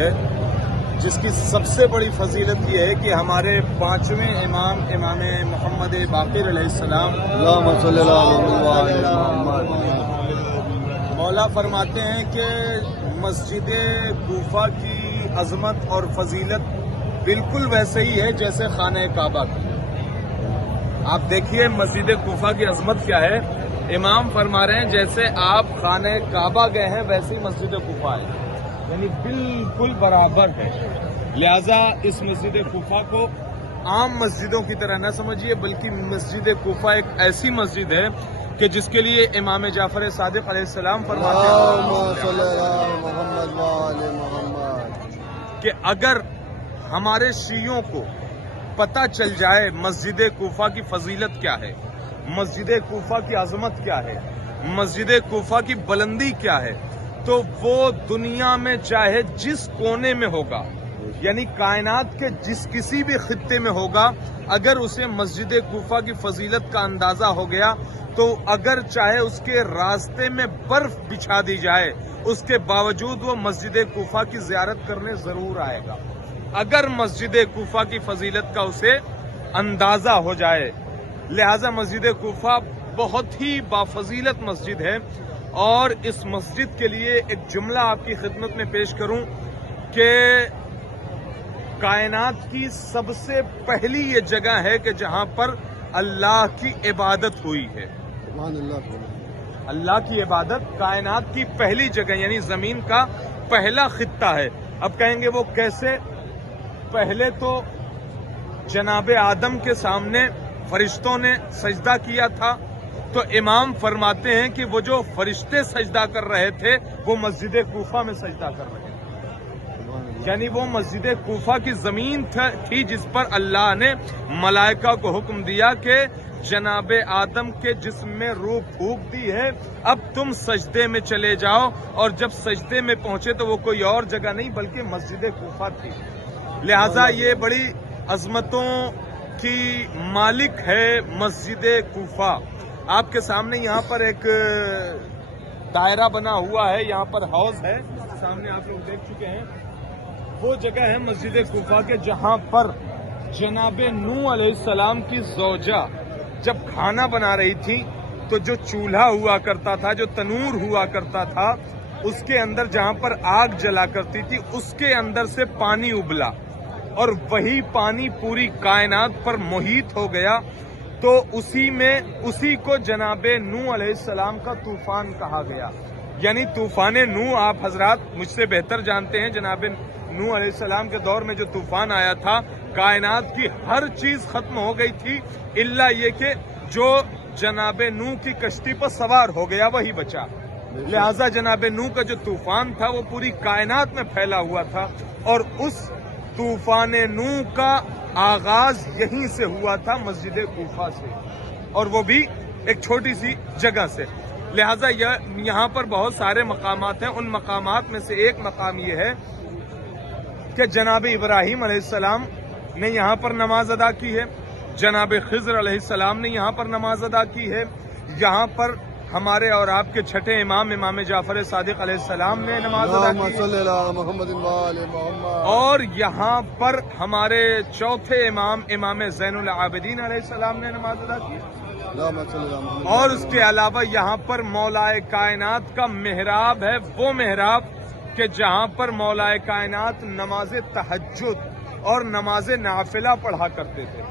ہے جس کی سب سے بڑی فضیلت یہ ہے کہ ہمارے پانچویں امام محمد باقر علیہ السلام مولا فرماتے ہیں کہ مسجد کوفہ کی عظمت اور فضیلت بالکل ویسے ہی ہے جیسے خانہ کعبہ کی۔ آپ دیکھیے مسجد کوفہ کی عظمت کیا ہے، امام فرما رہے ہیں جیسے آپ خانہ کعبہ گئے ہیں ویسے ہی مسجد کوفہ ہے، یعنی بالکل برابر ہے۔ لہذا اس مسجد کوفہ کو عام مسجدوں کی طرح نہ سمجھیے، بلکہ مسجد کوفہ ایک ایسی مسجد ہے کہ جس کے لیے امام جعفر صادق علیہ السلام فرماتے ہیں کہ اگر ہمارے شیعوں کو پتہ چل جائے مسجد کوفہ کی فضیلت کیا ہے، مسجد کوفہ کی عظمت کیا ہے، مسجد کوفہ کی بلندی کیا ہے، تو وہ دنیا میں چاہے جس کونے میں ہوگا، یعنی کائنات کے جس کسی بھی خطے میں ہوگا، اگر اسے مسجد کوفہ کی فضیلت کا اندازہ ہو گیا تو اگر چاہے اس کے راستے میں برف بچھا دی جائے اس کے باوجود وہ مسجد کوفہ کی زیارت کرنے ضرور آئے گا، اگر مسجد کوفہ کی فضیلت کا اسے اندازہ ہو جائے۔ لہذا مسجد کوفہ بہت ہی بافضیلت مسجد ہے، اور اس مسجد کے لیے ایک جملہ آپ کی خدمت میں پیش کروں کہ کائنات کی سب سے پہلی یہ جگہ ہے کہ جہاں پر اللہ کی عبادت ہوئی ہے۔ اللہ کی عبادت کائنات کی پہلی جگہ، یعنی زمین کا پہلا خطہ ہے۔ اب کہیں گے وہ کیسے؟ پہلے تو جناب آدم کے سامنے فرشتوں نے سجدہ کیا تھا، تو امام فرماتے ہیں کہ وہ جو فرشتے سجدہ کر رہے تھے وہ مسجد کوفہ میں سجدہ کر رہے تھے، یعنی وہ مسجد کوفہ کی زمین تھی جس پر اللہ نے ملائکہ کو حکم دیا کہ جناب آدم کے جسم میں روح پھونک دی ہے، اب تم سجدے میں چلے جاؤ، اور جب سجدے میں پہنچے تو وہ کوئی اور جگہ نہیں بلکہ مسجد کوفہ تھی۔ لہذا یہ بڑی عظمتوں کی مالک ہے مسجد کوفہ۔ آپ کے سامنے یہاں پر ایک دائرہ بنا ہوا ہے، یہاں پر حوض ہے، سامنے آپ لوگ دیکھ چکے ہیں، وہ جگہ ہے مسجد کوفہ کے جہاں پر جناب نوح علیہ السلام کی زوجہ جب کھانا بنا رہی تھی تو جو چولہا ہوا کرتا تھا، جو تنور ہوا کرتا تھا، اس کے اندر جہاں پر آگ جلا کرتی تھی اس کے اندر سے پانی ابلا، اور وہی پانی پوری کائنات پر محیط ہو گیا، تو اسی کو جناب نوح علیہ السلام کا طوفان کہا گیا۔ یعنی طوفان نوح آپ حضرات مجھ سے بہتر جانتے ہیں، جناب نوح علیہ السلام کے دور میں جو طوفان آیا تھا کائنات کی ہر چیز ختم ہو گئی تھی الا یہ کہ جو جناب نوح کی کشتی پر سوار ہو گیا وہی بچا۔ لہذا جناب نوح کا جو طوفان تھا وہ پوری کائنات میں پھیلا ہوا تھا، اور اس طوفان نوح کا آغاز یہیں سے ہوا تھا، مسجد کوفہ سے، اور وہ بھی ایک چھوٹی سی جگہ سے۔ لہذا یہاں پر بہت سارے مقامات ہیں، ان مقامات میں سے ایک مقام یہ ہے کہ جناب ابراہیم علیہ السلام نے یہاں پر نماز ادا کی ہے، جناب خضر علیہ السلام نے یہاں پر نماز ادا کی ہے، یہاں پر ہمارے اور آپ کے چھٹے امام جعفر صادق علیہ السلام نے نماز ادا کی، اور یہاں پر ہمارے چوتھے امام زین العابدین علیہ السلام نے نماز ادا کی، اور اس کے علاوہ یہاں پر مولا کائنات کا محراب ہے، وہ محراب کہ جہاں پر مولا کائنات نماز تہجد اور نماز نافلہ پڑھا کرتے تھے،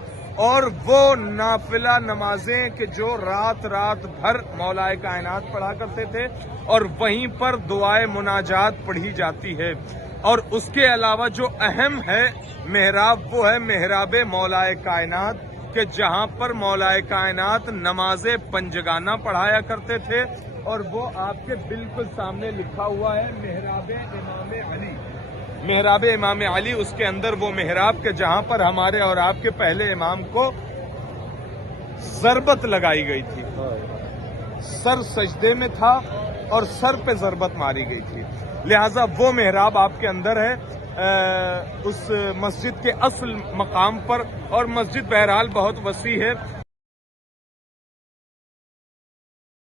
اور وہ نافلہ نمازیں کہ جو رات بھر مولا کائنات پڑھا کرتے تھے، اور وہیں پر دعائے مناجات پڑھی جاتی ہے۔ اور اس کے علاوہ جو اہم ہے محراب، وہ ہے محراب مولا کائنات کہ جہاں پر مولا کائنات نماز پنجگانہ پڑھایا کرتے تھے، اور وہ آپ کے بالکل سامنے لکھا ہوا ہے محراب امام علی۔ محراب امام علی، اس کے اندر وہ محراب کہ جہاں پر ہمارے اور آپ کے پہلے امام کو ضربت لگائی گئی تھی، سر سجدے میں تھا اور سر پہ ضربت ماری گئی تھی، لہذا وہ محراب آپ کے اندر ہے اس مسجد کے اصل مقام پر۔ اور مسجد بہرحال بہت وسیع ہے،